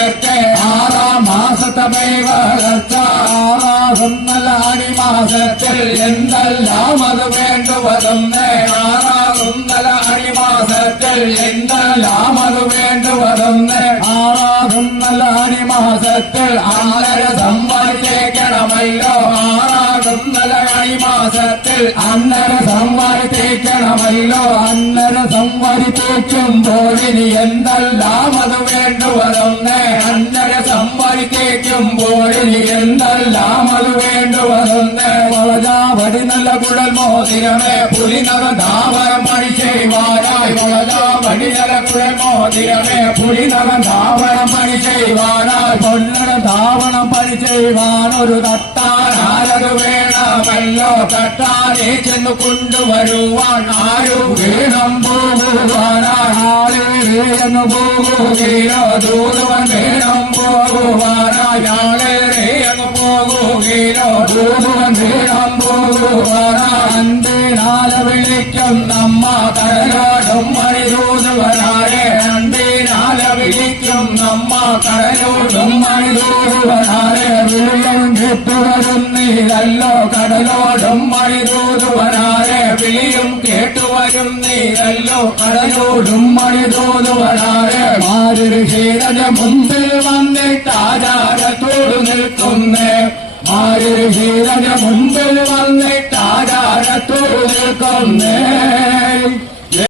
ചേർക്കെ 6 മാസത്തമേവ ആറാകുന്നലാണി മാസത്തിൽ എന്തെല്ലാം അത് വേണ്ടുവതെന്ന് 6 മാസത്തിൽ എന്തെല്ലാം അത് വേണ്ടുവതെന്ന് 6 മാസത്തിൽ 5 സമ്പാദിക്കണമല്ലോ 6 മാസത്തിൽ 5 സമ്പാദിക്കണമല്ലോ 5 സമ്പാദിക്കുമ്പോൾ ഇനി എന്തെല്ലാം അത് വേണ്ടുവതെന്ന് 5 സമ്പാദിക്കുമ്പോൾ ഇനി എന്തെല്ലാം അത് വേണ്ടുവതെന്ന് വളജാവടി നല്ല കുഴൽ മോതിരമേ പുലിനകം ധാവരം പണി ചെയ്യുവാനായി വളജാവടി നല്ല കുഴൽ മോതിരമേ പുലിനകം ധാവരം പണി ചെയ്യുവാനായി പൊന്നട ധാവണം പണി ചെയ്യുവാൻ ഒരു തട്ടാനാരത് വേണമല്ലോ തട്ടാനെ ചെന്ന് കൊണ്ടുവരുവാൻ ആരു വേണം പോകുവാനായി ആളേറെയെന്ന് പോകുകയോ ദൂതുവൻ വേണം പോകുവാനായി ആളേറെയെന്ന് പോകുകയോ ദൂതുവൻ വേണം പോകുവാനായി അന്തിനാല വിളിക്കും നമ്മ കടലോടും മണിദൂതുവനാരെ അന്തിനാല വിളിക്കും നമ്മ കടലോടും മണിദൂതുവനാരെ വിളിയും കേട്ടുവരുന്നീരല്ലോ കടലോടും മണിദൂതുവനാരെ വിളിയും കേട്ടുവരുന്നീരല്ലോ കടലോടും മണിദൂതുവനാരെ മാരുഷീരന്റെ മുമ്പിൽ വന്നിട്ട് ആചാരത്തോട് നിൽക്കുന്നേ മാരുഷീരന്റെ മുമ്പിൽ വന്നിട്ട് ആചാരത്തോട് നിൽക്കുന്നേ